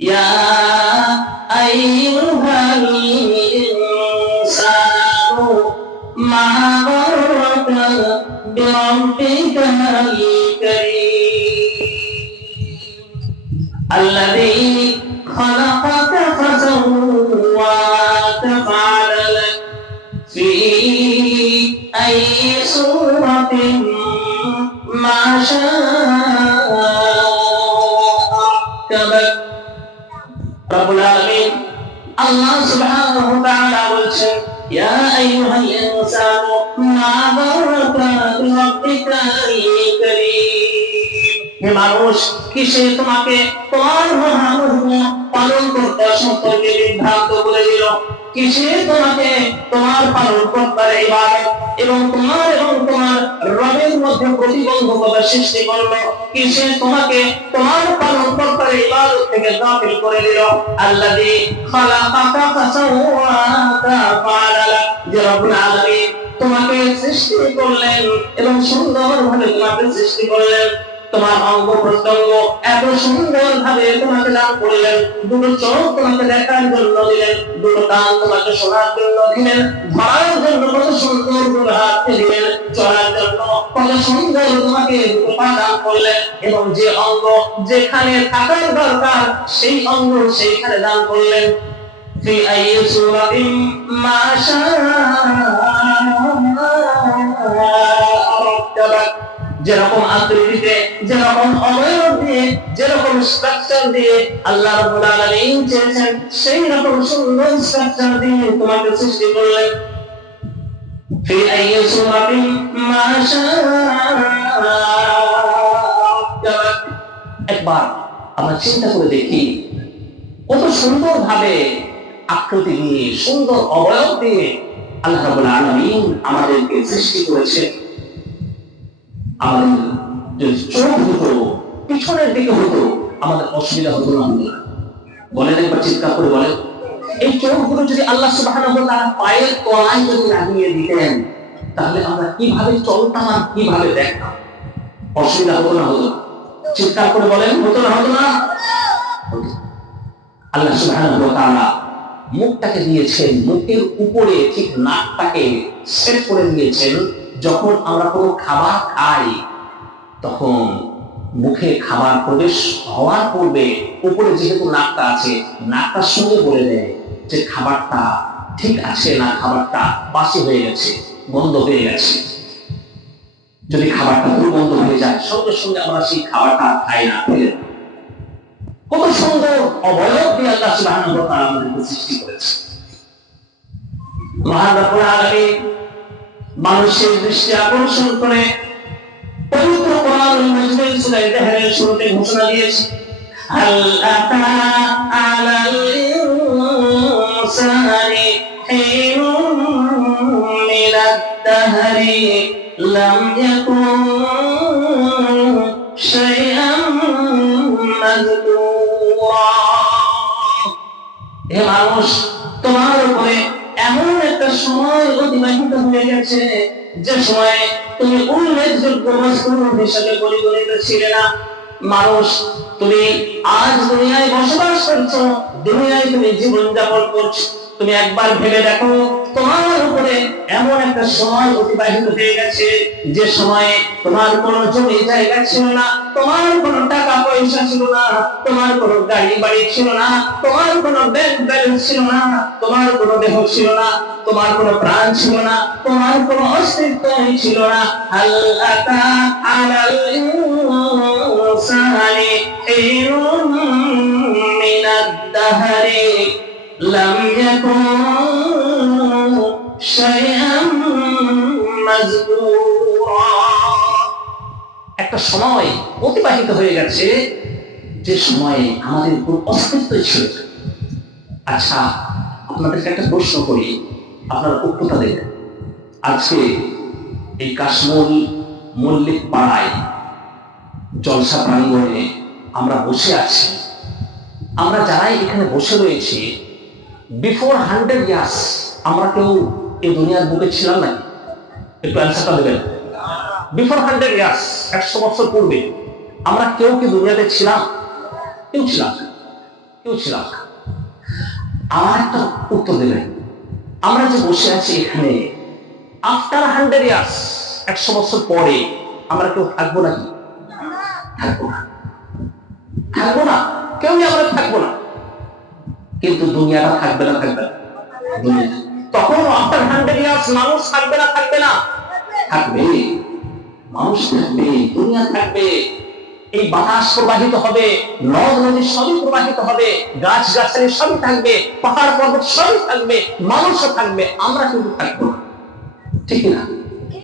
ইয়া আইয়ুহাল ইনসানু মা গাররাকা বিরাব্বিকাল কারীম আল্লাযী খালাকাকা ফাসাওয়াকা ফাআদালাক ফি আইয়ি সূরাতিন মা শাআ রাক্কাবাক। রব্বুল আলামিন আল্লাহ সুবহানাহু ওয়া তাআলা বলছেন, ইয়া আইয়ুহাল ইনসানু মা গাররাকা বিরাব্বিকাল কারীম। হে মানুষ, কিসে তোমাকে তোমার মহামহিম পালন করতে সম্পর্কে বিভ্রান্ত করে দিল? কিসে তোমাকে তোমার পালন কর্তার ইবাদত এবং তোমার রবের মধ্যে প্রতিবন্ধকতা সৃষ্টি করলো? কিসে তোমাকে তোমার পালন কর্তার ইবাদত থেকে গাফিল করে দিল? আল্লাযী খালাকাকা ফাসাওয়াকা ফাআদালাক, যে রব্বুল আলামিন তোমাকে সৃষ্টি করলেন এবং সুন্দরভাবে তোমাকে সৃষ্টি করলেন। তোমার অঙ্গ প্রত্যঙ্গ এত সুন্দর ভাবে তোমাকে দান করলেন, দুটো চোখ তোমাকে দেখার জন্য দিলেন, দুটো কান তোমাকে শোনার জন্য দিলেন, ধরার জন্য কত সুন্দর দুটো হাত দিলেন, চলার জন্য কত সুন্দর তোমাকে দুটো পা দান করলেন, এবং যে অঙ্গ যেখানে থাকার দরকার সেই অঙ্গ সেইখানে দান করলেন। ফি আইয়ি সূরাতিন মা শাআ রাক্কাবাক, যেরকম আকৃতিতে, যেরকম অবয়ব দিয়ে, যেরকম স্ট্রাকচার দিয়ে আল্লাহ রাব্বুল আলামিন চেয়েছেন সেই রকম সুন্দর স্ট্রাকচার দিয়ে তোমাকে সৃষ্টি করলেন। ফি আইয়ি সূরাতিন মা শাআ রাক্কাবাক। একবার আমরা চিন্তা করে দেখি, কত সুন্দর ভাবে আকৃতি দিয়ে, সুন্দর অবয়ব দিয়ে আল্লাহ রাব্বুল আলামিন আমাদেরকে সৃষ্টি করেছেন। আমাদের যদি চোখ দুটো পিছনের দিকে হতো আমাদের অসুবিধা হতো না? বলেন, একবার চিৎকার করে বলেন। এই চোখগুলো যদি আল্লাহ সুবহানাহু ওয়া তাআলা পায়ের তলায় যদি লাগিয়ে দিতেন, তাহলে আমরা কিভাবে চলতাম আর কিভাবে দেখতাম? অসুবিধা হতো না? হতো? চিৎকার করে বলেন, হতো না? হতো না? আল্লাহ সুবহানাহু ওয়া তাআলা মুখটাকে দিয়েছেন, মুখের উপরে ঠিক নাকটাকে সেট করে দিয়েছেন। যখন আমরা কোনো খাবার খাই তখন মুখে খাবার প্রবেশ হওয়ার পূর্বে উপরে যেহেতু নাকটা আছে, নাকটার সঙ্গে বলে দেয় যে খাবারটা ঠিক আছে না খাবারটা বাসি হয়ে গেছে, গন্ধ হয়ে গেছে। যদি খাবারটা দুর্গন্ধ হয়ে যায় সঙ্গে সঙ্গে আমরা সেই খাবারটা খাই না, ফেলে। কত সুন্দর অবয়ব দিয়ে আল্লাহ সুবহানাহু ওয়া তাআলা আমাদেরকে সৃষ্টি করেছে। মহান রব্বুল আলামিন মানুষের দৃষ্টি আকর্ষণ করে পবিত্র কোরআনুল মাজিদের সূরা তাহরিমের শুরুতে ঘোষণা দিয়েছে, হাল আতা আলাল ইনসানি হিনুম মিনাদ দাহরি লাম ইয়াকুন শাইআন মাযকুরা। হে মানুষ, তোমার উপরে এমন একটা সময় অতিবাহিত হয়ে গেছে যে সময়ে তুমি উল্লেখযোগ্য বস্তু হিসেবে পরিগণিত ছিলে না। মানুষ, তুমি আজ দুনিয়ায় বসবাস করছো, দুনিয়ায় তুমি জীবনযাপন করছো। তুমি একবার ভেবে দেখো, তোমার উপরে এমন একটা সময় অতিবাহিত হয়ে গেছে যে সময়ে তোমার কোনো জমি জায়গা ছিল না, তোমার কোনো টাকা পয়সা ছিল না, তোমার কোনো গাড়ি বাড়ি ছিল না, তোমার কোনো ব্যাংক ব্যালেন্স ছিল না, তোমার কোনো দেহ ছিল না, তোমার কোনো প্রাণ ছিল না, তোমার কোনো অস্তিত্বই ছিল না। হাল আতা আলাল ইনসানি হিনুম মিনাদ দাহরি লাম ইয়াকুন শাইআন মাযকুরা। একটা সময় অতিবাহিত হয়ে গেছে যে সময়ে আমাদের কোনো অস্তিত্ব ছিল। আচ্ছা, আপনাদেরকে একটা প্রশ্ন করি, আপনারা উত্তরটা দেবেন। আজকে এই কাশমুল মল্লিক পাড়ায় জলসা প্রাঙ্গণে আমরা বসে আছি। আমরা যারাই এখানে বসে রয়েছি, বিফোর 100 ইয়ার্স আমরা কেউ এই দুনিয়ার বুকে ছিলাম নাকি? একটু অ্যান্সারটা দেবেন। বিফোর 100 ইয়ার্স, 100 বছর পূর্বে আমরা কেউ কি দুনিয়াতে ছিলাম? কেউ ছিলাম। কেউ ছিলাম না। আমার একটা উত্তর দেবেন, আমরা যে বসে আছি এখানে, আফটার 100 ইয়ার্স, 100 বছর পরে আমরা কেউ থাকবো নাকি? থাকবো না, থাকবো না, কেউই আমরা থাকবো না। কিন্তু দুনিয়াটা থাকবে না, থাকবে না। তখন আফটার 100 ইয়ার্স মানুষ থাকবে না, থাকবে না, থাকবে। মানুষ থাকবে, দুনিয়া থাকবে, এই বাতাস প্রবাহিত হবে, নদ নদী সবই প্রবাহিত হবে, গাছ গাছালি সবই থাকবে, পাহাড় পর্বত সবই থাকবে, মানুষও থাকবে, আমরা কিন্তু থাকবো না, ঠিক না?